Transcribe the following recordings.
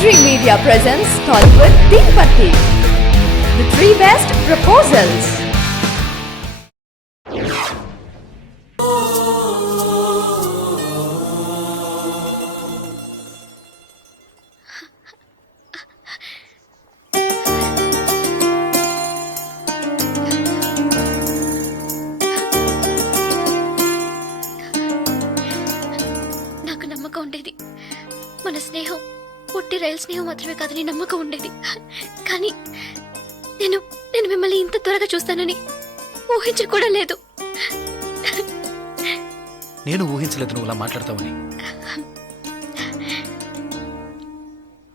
Dream Media presents Tollywood Tirupati. The three best proposals. నాకు నమ్మకం ఉండేది మన స్నేహం పుట్టి రైలు స్నేహం మాత్రమే కాదని నమ్మకం ఉండేది. కానీ నేను మిమ్మల్ని ఇంత త్వరగా చూస్తానని ఊహించ కూడా లేదు. నేను ఊహించలేదు నువ్వు ఇలా మాట్లాడతావని.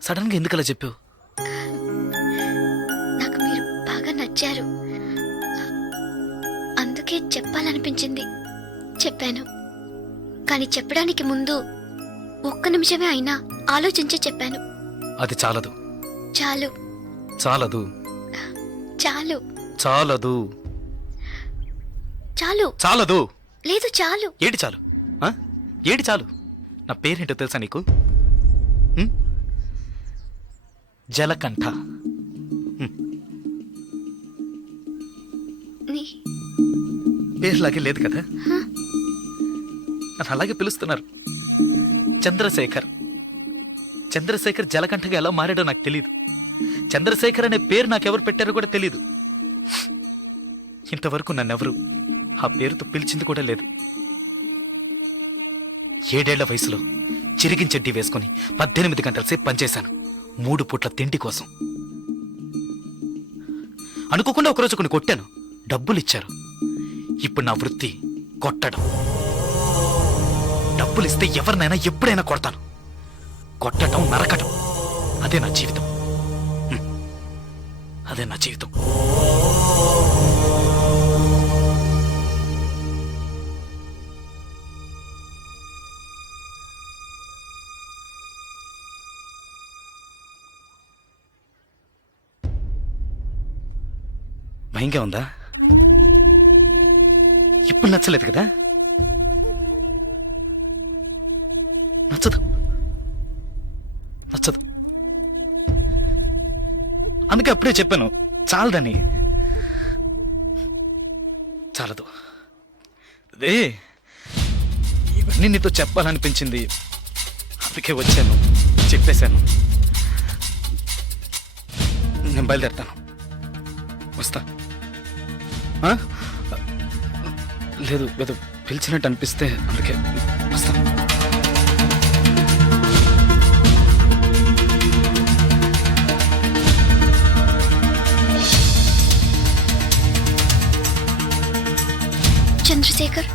సడన్ గా ఎందుకలా చెప్పావు? నాకు మీరు బాగా నచ్చారు, అందుకే చెప్పాలనిపించింది. చెప్పాను. కానీ చెప్పడానికి ముందు ఒక్క నిమిషమే అయినా ఆలోచించి చెప్పాను. అది చాలదు. చాలు. చాలదు. చాలు. చాలదు. చాలు. చాలదు. లేదు చాలు. ఏటి చాలు? ఏటి చాలు? నా పేరేంటో తెలుసా నీకు? జలకంఠ. పేరులాగే లేదు కదా, నన్ను అలాగే పిలుస్తున్నారు. చంద్రశేఖర్. చంద్రశేఖర్ జలకంఠగా ఎలా మారాడో నాకు తెలియదు. చంద్రశేఖర్ అనే పేరు నాకెవరు పెట్టారో కూడా తెలీదు. ఇంతవరకు నన్నెవరు ఆ పేరుతో పిలిచింది కూడా లేదు. 7 ఏళ్ల వయసులో చిరిగించెడ్డి వేసుకుని 18 గంటల సేపు పనిచేశాను 3 పూట్ల తిండి కోసం. అనుకోకుండా ఒకరోజు కొన్ని కొట్టాను, డబ్బులు ఇచ్చారు. ఇప్పుడు నా వృత్తి కొట్టడం. డబ్బులు ఇస్తే ఎవరినైనా ఎప్పుడైనా కొడతాను. కొట్టడం, నరకడం, అదే నా జీవితం. అదే నా జీవితం. భయంగా ఉందా? ఇప్పుడు నచ్చలేదు కదా? నచ్చదు. నచ్చదు. అందుకే అప్పుడే చెప్పాను చాలదని. చాలదు. అదే ఇవన్నీ నీతో చెప్పాలనిపించింది, అందుకే వచ్చాను, చెప్పేశాను. నేను బయలుదేరుతాను. వస్తా. లేదు లేదు, పిలిచినట్టు అనిపిస్తే అందుకే వస్తా. చంద్రశేఖర్,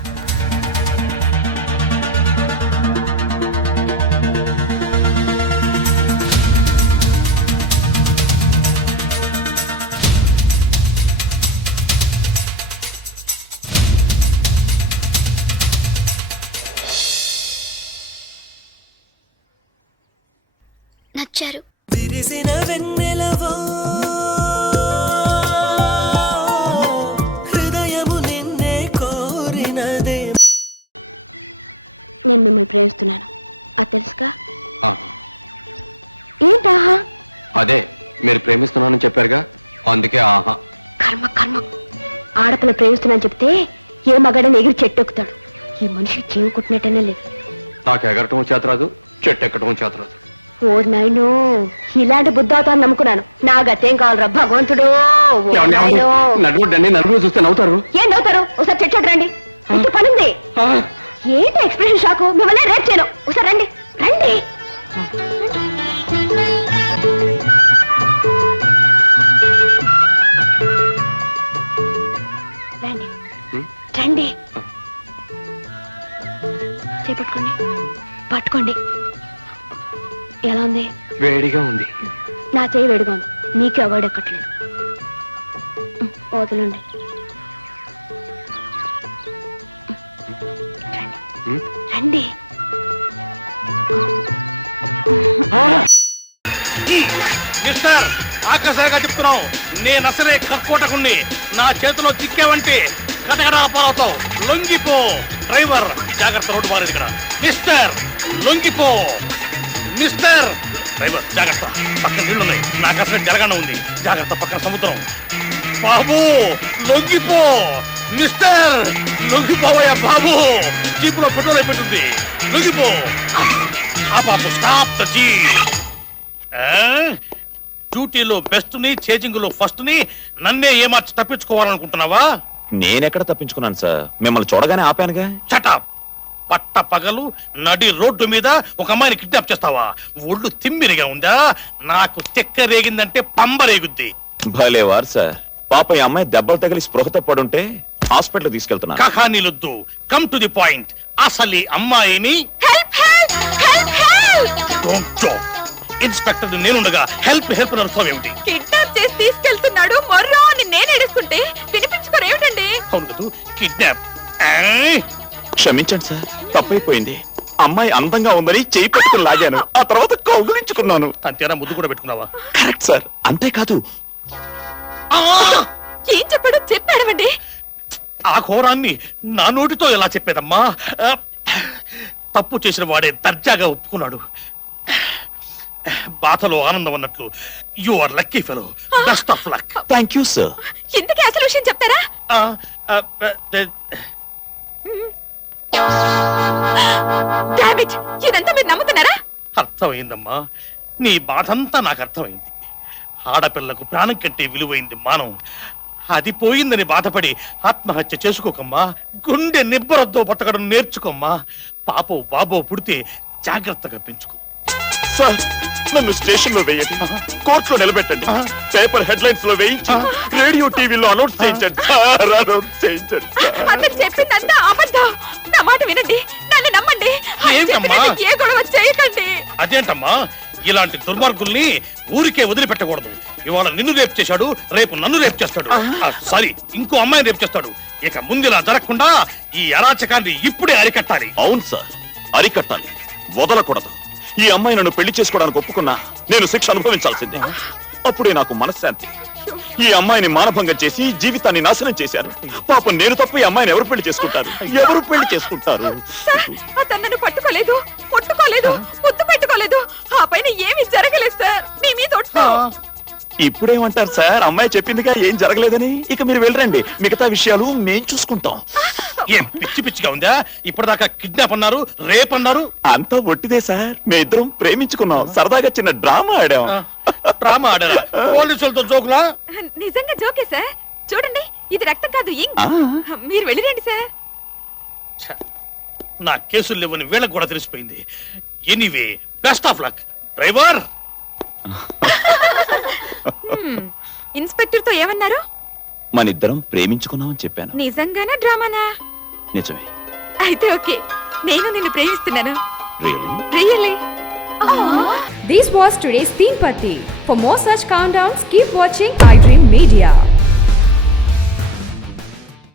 నచ్చారు. నేను మిమ్మల్ని ప్రేమిస్తున్నాను, అది తెలుసుగా? ఏంటాహా? అదే మీరు ప్రేమిస్తున్నానని చెప్పారుగా, అందుకే ఆహా. కర్మ కర్మ. ఆడపిల్ల ప్రేమిస్తున్నాను చెప్తే ఏ మగాడని ఎగిరి చెట్టు ఎక్కుతాడు. ఈ మనిషి చెవి కుట్టినట్టనే లేదు. నాకు ఎగరటం చేతరాదు, చెట్టు ఎక్కటం చేతరాదు. ఓ నాయనో, ఇలాంటి బుద్ధాతాన్ని నమ్ముకున్నాను. నా గతేం కావాలరా భగవంతుడు. నలుగురు చూస్తే నవ్వుతారు. ఏం నవ్వుతారు? ఒకసారి చెట్టు రండి, ఇంటి పనుంది. ఏంటి ఎక్స్ప్రెషన్ షాకు? మిమ్మల్ని రేట్ చేయను. ఒకసారి రండి రండి. రండి రండి. చేపట్టుకోండి, పట్టుకోండి. ఎలా ఉంది? వేడిగా ఉంది. నా చేయి వేడిగా ఉంది, నీకే అవార్డు ఎక్కట్లేదు. వదలండి. రండి. మిస్టర్, ఆకాశంగా చెప్తున్నావు, నేను అసలే కర్కోటకుణ్ణి. నా చేతిలో చిక్కేవంటే కటకడా పాలవుతావు. లొంగిపో. డ్రైవర్ జాగ్రత్త, రోడ్డు మారేది ఇక్కడ. మిస్టర్ లొంగిపో. మిస్టర్ డ్రైవర్ జాగ్రత్త, పక్కన నీళ్లున్నాయి, నాకు అసలు జరగన ఉంది, జాగ్రత్త, పక్కన సముద్రం. బాబు లొంగిపో, మిస్టర్ లొంగిపోవయ్యా బాబు, జీపులో పెట్రోల్ అయిపోతుంది, లొంగిపో. ఆ బాబు స్టాప్ ద జీప్. డ్యూటీలో బెస్ట్ ని, చేజింగ్ లో ఫస్ట్ ని నన్నే ఏమార్చి తప్పించుకోవాలనుకుంటున్నావా? నేనెక్కడ తప్పించుకున్నాను సార్, మిమ్మల్ని చూడగానే ఆపానుగా. చటాప్. పట్ట పగలు నడి రోడ్డు మీద ఒక అమ్మాయిని కిడ్నాప్ చేస్తావా? ఒళ్ళు తిమ్మిరిగా ఉందా? నాకు తెక్క రేగిందంటే పంబరేగుద్ది. భలేవారు సార్, పాప ఈ అమ్మాయి దెబ్బలు తగిలి స్పృహతో పడుంటే హాస్పిటల్ తీసుకెళ్తున్నా. కహానీలొద్దు, కమ్ టు ది పాయింట్. అసలు ఈ అమ్మాయిని డోంట్ జోక్. ఇన్స్పెక్టర్ నేనుండగా హెల్ప్ హెల్ప్ నడుస్తావేమిటి? కిడ్నాప్ చేసి తీసుకెళ్తున్నాడు మొర్రో అని నేను ఏడుస్తుంటే వినిపించుకోరేమిటండి? అవును కదూ, కిడ్నాప్. క్షమించండి సార్, తప్పైపోయింది. అమ్మాయి అందంగా ఉందని చేయి పెట్టుకుని లాగాను, ఆ తర్వాత కౌగులించుకున్నాను. అంతేనా? ముద్దు కూడా పెట్టుకున్నావా? కరెక్ట్ సార్, అంతేకాదు. ఏం చెప్పాడో చెప్పాడవండి. ఆ ఘోరాన్ని నా నోటితో ఎలా చెప్పేదమ్మా? తప్పు చేసిన వాడే దర్జాగా ఒప్పుకున్నాడు. బాధలో ఆనందం అన్నట్లు you are lucky fellow. Best of luck. Thank you sir. ఇంతకీ అసలు విషయం చెప్తారా? Damn it! ఇదంతా మీరు నమ్ముతున్నారా? అర్థమైందమ్మా, నీ బాధంతా నాకు అర్థమైంది. ఆడపిల్లకు ప్రాణం కంటే విలువైంది మానం. అది పోయిందని బాధపడి ఆత్మహత్య చేసుకోకమ్మా. గుండె నిబ్బరద్దో బతకడం నేర్చుకోమ్మా. పాపో బాబో పుడితే జాగ్రత్తగా పెంచుకో. సార్, నన్ను స్టేషన్ లో వేయండి, కోర్టులో నిలబెట్టండి, పేపర్ హెడ్లైన్స్ లో వేయించి రేడియో టీవీలో అనౌన్స్ చేయించండి సార్, అనౌన్స్ చేయించండి సార్. అతను చెప్పిందంతా అబద్ధం. నా మాట వినండి, నన్ను నమ్మండి. ఆయన ఏంటమ్మా? చెప్పినట్టు ఏ గొడవ చేయకండి. అదేంటమ్మా, ఇలాంటి దుర్మార్గుల్ని ఊరికే వదిలిపెట్టకూడదు. ఇవాళ నిన్ను రేపు చేశాడు, రేపు నన్ను రేపు చేస్తాడు. సారీ, ఇంకో అమ్మాయిని రేపు చేస్తాడు. ఇక ముందు ఇలా జరగకుండా ఈ అరాచకాన్ని ఇప్పుడే అరికట్టాలి. అవును సార్, అరికట్టాలి, వదలకూడదు. ఈ అమ్మాయి నన్ను పెళ్లి చేసుకోవడానికి ఒప్పుకున్నా నేను శిక్ష అనుభవించాల్సిందే. అప్పుడే నాకు మనశ్శాంతి. ఈ అమ్మాయిని మానభంగం చేసి జీవితాన్ని నాశనం చేశారు. పాపం నేను తప్ప ఈ అమ్మాయిని ఎవరు పెళ్లి చేసుకుంటారు? ఎవరు పెళ్లి చేసుకుంటారు? సార్, అతను నన్ను పట్టుకోలేదు, ముట్టుకోలేదు, ముద్దు పెట్టుకోలేదు. ఆ పైన ఏమీ జరగలేదు సార్. మీ మీద ఒట్టు. ఇప్పుడేమంటారు సార్, అమ్మాయి చెప్పిందిగా ఏం జరగలేదని. ఇక మీరు వెళ్ళరండి, మిగతా విషయాలు మేం చూసుకుంటాం. ఏం పిచ్చి పిచ్చిగా ఉందా? ఇప్పటిదాకా కిడ్నాప్ అన్నారు, రేప్ అన్నారు. అంతా ఒట్టిదే సార్, మేమిద్దరం ప్రేమించుకున్నాం, సరదాగా చిన్న డ్రామా ఆడాం. డ్రామా ఆడారా? పోలీసులతో జోకులా? నిజంగా జోకే సార్. చూడండి, ఇది రక్తం కాదు, ఇంక్. ఆ. మీరు వెళ్ళిరండి సార్. ఛ, నా కేసులు లేవని వీళ్ళకి కూడా తెలిసిపోయింది. Anyway, best of luck driver. Inspector తో ఏమన్నారు? మనిద్దరం ప్రేమించుకున్నామని చెప్పాను. నిజంగానా డ్రామానా? నిజమే. అయితే ఓకే, నేను నిన్ను ప్రేమిస్తున్నాను. Really? Really. This was today's Teen Patti. For more such countdowns, keep watching iDream Media.